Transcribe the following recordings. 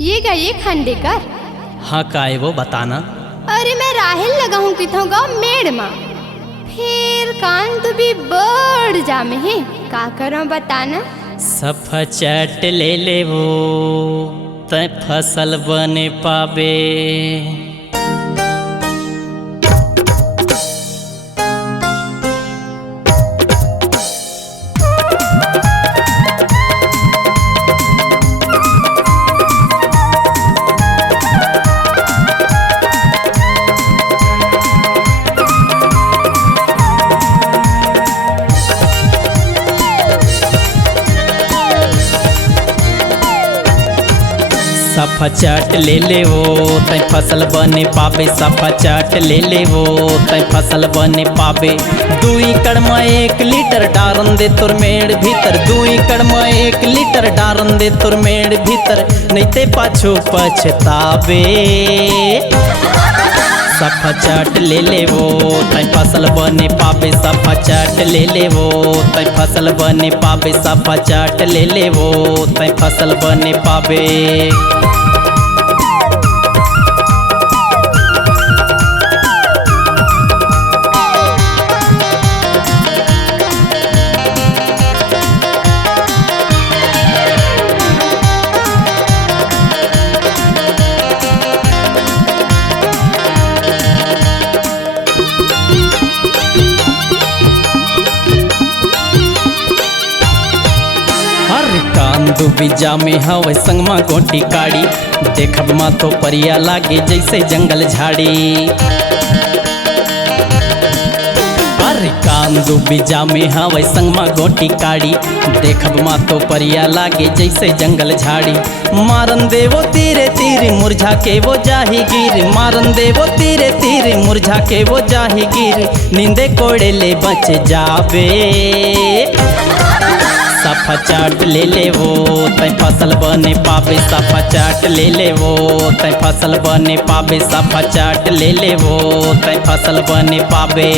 ये खांडेकर। हाँ काय वो बताना। अरे मैं राहिल लगा हूँ किथों गाँव मेड़ में, फिर कान तो भी बढ़ जामे है, का करो बताना। सफा चट ले ले वो तय फसल बने पाबे। सफा चट ले ले वो तय फसल बने पाबे। सफा चट ले ले वो तय फसल बने पाबे। 2 एकड़ में 1 लीटर डारन दे तुर मेड़ भीतर। 2 एकड़ में 1 लीटर डारन दे तुर मेड़ भीतर, नहीं ते पाछो पछताबे। सफा चट ले ले वो तय फसल बने पाबे। सफा चट ले ले वो तय फसल बने पाबे। सफा चट ले ले वो तय फसल बने पाबे। कांदू बीजा में हवे संगमा गोटी काड़ी, देखब मा तो परिया लागे जैसे जंगल झाड़ी। अरे कांदू बीजा में हवे संगमा गोटी काड़ी, देखब मा तो परिया लागे जैसे जंगल झाड़ी। मारन देवो तीरे तीरे मुरझा के वो जाही गिर। मारन देवो तीरे तीरे मुरझा के वो जाही गिर, नींदे कोड़े ले बच जाबे। सफा चट ले ले वो तय फसल बने पाबे। सफा चट ले ले वो तय फसल बने पाबे। सफा चट ले ले वो तय फसल बने पाबे।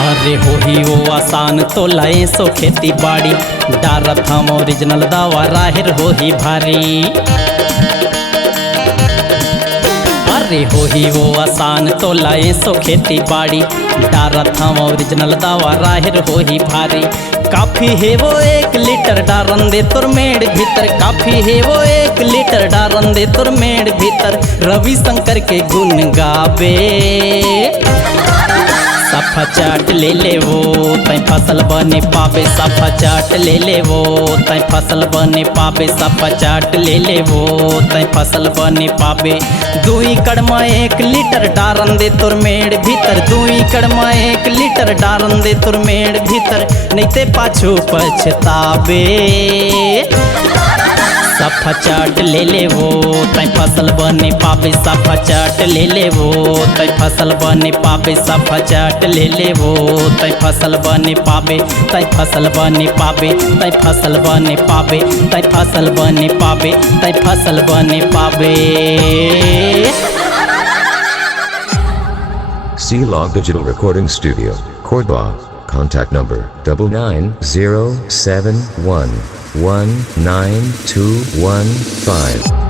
अरे हो ही वो आसान तो लाए सो खेती बाड़ी, डारत हम ओरिजिनल दावा राहिर हो ही भारी। अरे हो ही वो आसान तो लाए सो खेती बाड़ी, डारत हम ओरिजिनल दावा राहिर हो ही भारी। काफी है वो 1 लीटर डारन दे तुर मेड़ भीतर। काफी है वो 1 लीटर डारन दे तुर मेड़ भीतर, रवि शंकर के गुण गावे। सफा चट ले ले वो तय फसल बने पाबे। सफा चट ले ले वो तय फसल बने पाबे। सफा चट ले ले वो तय फसल बने पाबे। 2 एकड़ में 1 लीटर डारन दे तुर मेड़ भीतर। 2 एकड़ में 1 लीटर डारन दे तुर मेड़ भीतर, नहीं ते पाछो पछताबे। सफा चट ले ले वो तय फसल बने पाबे। सफा चट ले ले वो तय फसल बने पाबे। सफा चट ले ले वो तय फसल बने पाबे। तय फसल बने पाबे। तय फसल बने पाबे। तय फसल बने पाबे। तय फसल बने पाबे। C-Log Digital Recording Studio, Cordoba. Contact number 99071192115.